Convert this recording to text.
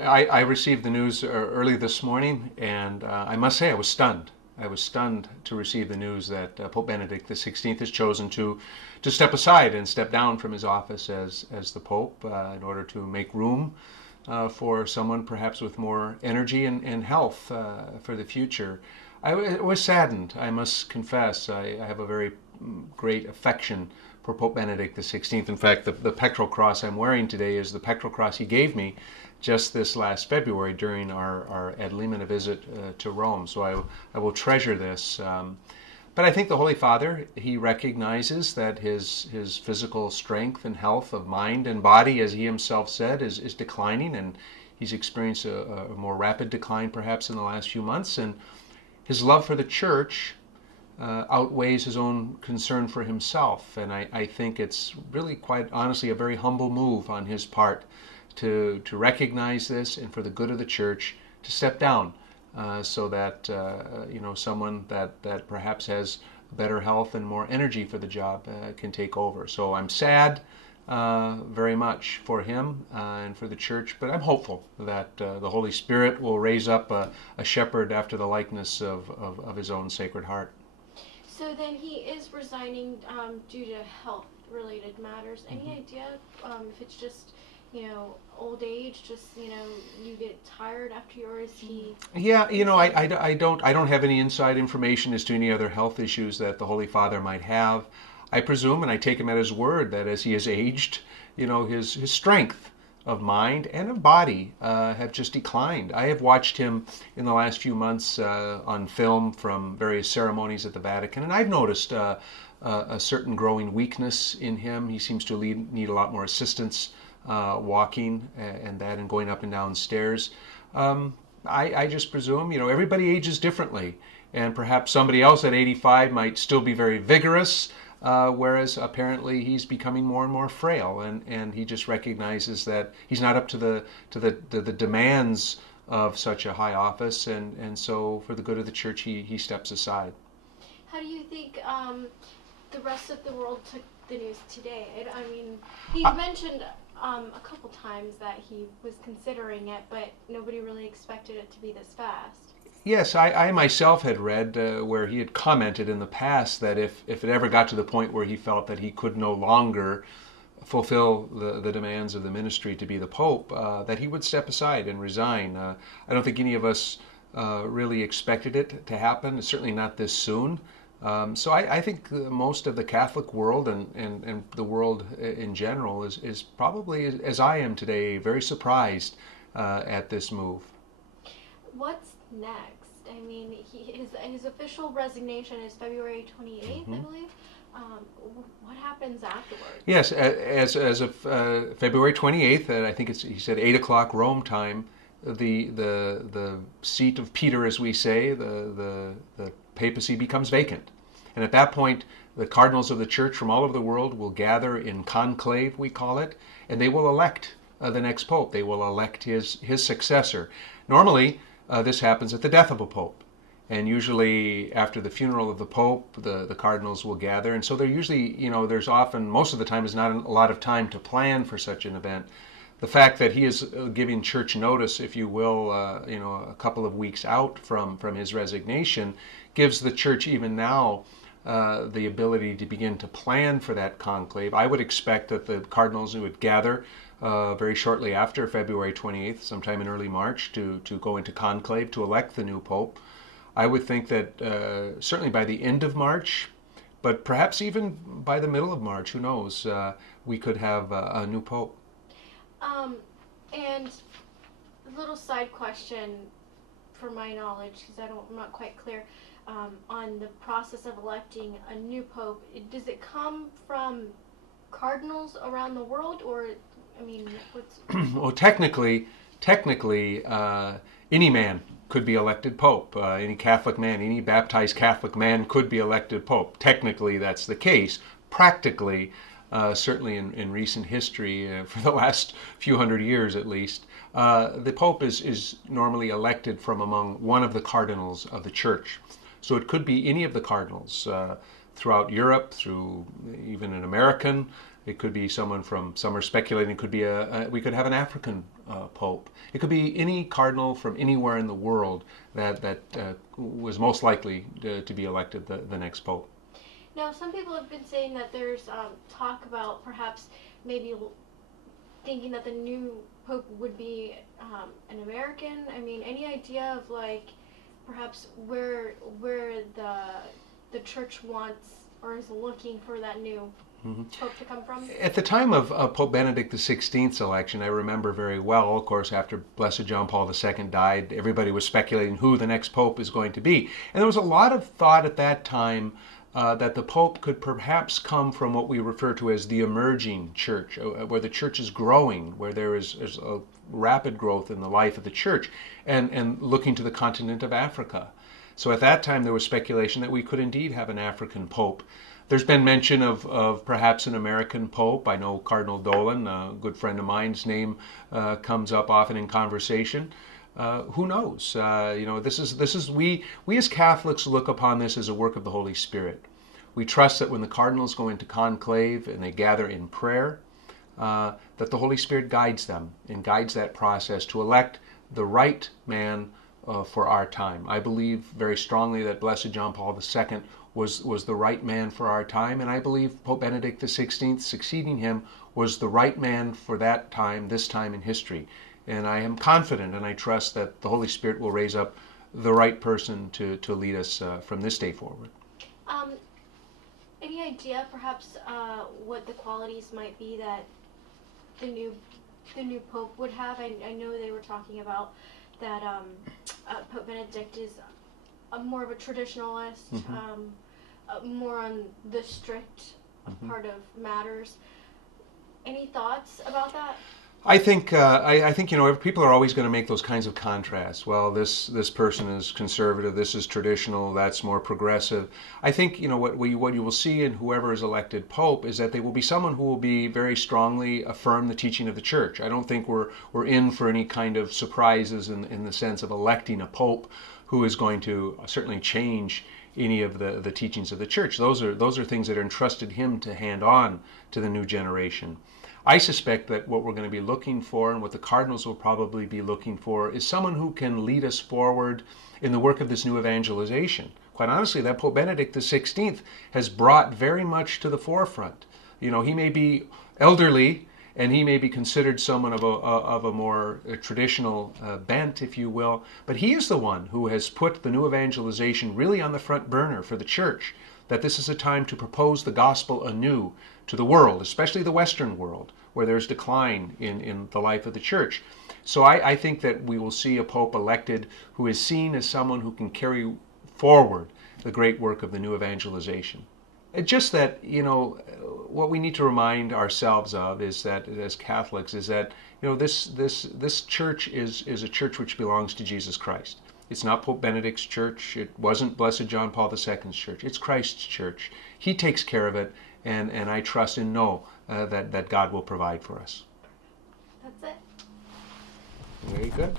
I received the news early this morning, and I must say I was stunned. I was stunned to receive the news that Pope Benedict XVI has chosen to step aside and step down from his office as the Pope in order to make room for someone perhaps with more energy and health for the future. I was saddened, I must confess. I have a very great affection for Pope Benedict XVI. In fact, the pectoral cross I'm wearing today is the pectoral cross he gave me just this last February during our ad limina visit to Rome. So I will treasure this. But I think the Holy Father, he recognizes that his physical strength and health of mind and body, as he himself said, is declining, and he's experienced a more rapid decline perhaps in the last few months. And his love for the Church outweighs his own concern for himself. And I think it's really quite honestly a very humble move on his part to recognize this and for the good of the Church to step down so that someone that perhaps has better health and more energy for the job can take over. So I'm sad very much for him and for the Church, but I'm hopeful that the Holy Spirit will raise up a shepherd after the likeness of his own Sacred Heart. So then he is resigning due to health-related matters. Any idea if it's just, old age, just, you get tired after yours? Yeah, I don't have any inside information as to any other health issues that the Holy Father might have. I presume, and I take him at his word, that as he has aged, his strength of mind and of body have just declined. I have watched him in the last few months on film from various ceremonies at the Vatican, and I've noticed a certain growing weakness in him. He seems to need a lot more assistance walking and going up and down stairs. I just presume, everybody ages differently, and perhaps somebody else at 85 might still be very vigorous, whereas apparently he's becoming more and more frail, and he just recognizes that he's not up to the demands of such a high office, and so for the good of the Church he steps aside. How do you think the rest of the world took the news today? I mean, he mentioned a couple times that he was considering it, but nobody really expected it to be this fast. Yes, I myself had read where he had commented in the past that if it ever got to the point where he felt that he could no longer fulfill the demands of the ministry to be the Pope, that he would step aside and resign. I don't think any of us really expected it to happen, certainly not this soon. So I think most of the Catholic world and the world in general is probably, as I am today, very surprised at this move. What's next? I mean, his official resignation is February 28th, I believe. What happens afterwards? Yes, as of February 28th, I think he said 8 o'clock Rome time, the seat of Peter, as we say, the papacy becomes vacant. And at that point, the cardinals of the Church from all over the world will gather in conclave, we call it, and they will elect the next pope. They will elect his successor. Normally, this happens at the death of a pope. And usually after the funeral of the pope, the cardinals will gather. And so they're usually, there's often, most of the time, is not a lot of time to plan for such an event. The fact that he is giving church notice, if you will, a couple of weeks out from his resignation, gives the Church even now the ability to begin to plan for that conclave. I would expect that the cardinals would gather very shortly after February 28th, sometime in early March, to go into conclave to elect the new pope. I would think that certainly by the end of March, but perhaps even by the middle of March, who knows, we could have a new pope. And a little side question for my knowledge, because I'm not quite clear on the process of electing a new pope. Does it come from cardinals around the world, or, I mean, what's... Well, technically, any man could be elected pope. Any Catholic man, any baptized Catholic man could be elected pope. Technically, that's the case. Practically, certainly in recent history, for the last few hundred years at least, the Pope is normally elected from among one of the cardinals of the Church. So it could be any of the cardinals throughout Europe, through even an American. It could be someone from, some are speculating, it could be we could have an African pope. It could be any cardinal from anywhere in the world that was most likely to be elected the next pope. Now, some people have been saying that there's talk about perhaps maybe thinking that the new pope would be an American. I mean, any idea of like perhaps where the church wants or is looking for that new pope to come from? At the time of Pope Benedict XVI's election, I remember very well, of course, after Blessed John Paul II died, everybody was speculating who the next pope is going to be. And there was a lot of thought at that time that the Pope could perhaps come from what we refer to as the emerging church, where the church is growing, where there is a rapid growth in the life of the church, and looking to the continent of Africa. So at that time there was speculation that we could indeed have an African Pope. There's been mention of perhaps an American Pope. I know Cardinal Dolan, a good friend of mine's name, comes up often in conversation. Who knows? This is we as Catholics look upon this as a work of the Holy Spirit. We trust that when the cardinals go into conclave and they gather in prayer, that the Holy Spirit guides them and guides that process to elect the right man for our time. I believe very strongly that Blessed John Paul II was the right man for our time, and I believe Pope Benedict XVI, succeeding him, was the right man for that time, this time in history. And I am confident and I trust that the Holy Spirit will raise up the right person to lead us from this day forward. Any idea perhaps what the qualities might be that the new Pope would have? I know they were talking about that Pope Benedict is more of a traditionalist, more on the strict part of matters. Any thoughts about that? I think people are always going to make those kinds of contrasts. Well, this person is conservative, this is traditional, that's more progressive. I think what you will see in whoever is elected pope is that they will be someone who will be very strongly affirm the teaching of the church. I don't think we're in for any kind of surprises in the sense of electing a pope who is going to certainly change any of the teachings of the church. Those are things that are entrusted him to hand on to the new generation. I suspect that what we're going to be looking for, and what the cardinals will probably be looking for, is someone who can lead us forward in the work of this new evangelization. Quite honestly, that Pope Benedict XVI has brought very much to the forefront. He may be elderly, and he may be considered someone of a more traditional bent, if you will, but he is the one who has put the new evangelization really on the front burner for the church, that this is a time to propose the gospel anew to the world, especially the Western world, where there's decline in the life of the church. So I think that we will see a pope elected who is seen as someone who can carry forward the great work of the new evangelization. It's just that, what we need to remind ourselves of is that, as Catholics, is that, this church is a church which belongs to Jesus Christ. It's not Pope Benedict's church. It wasn't Blessed John Paul II's church. It's Christ's church. He takes care of it, and I trust and know that God will provide for us. That's it. Very good.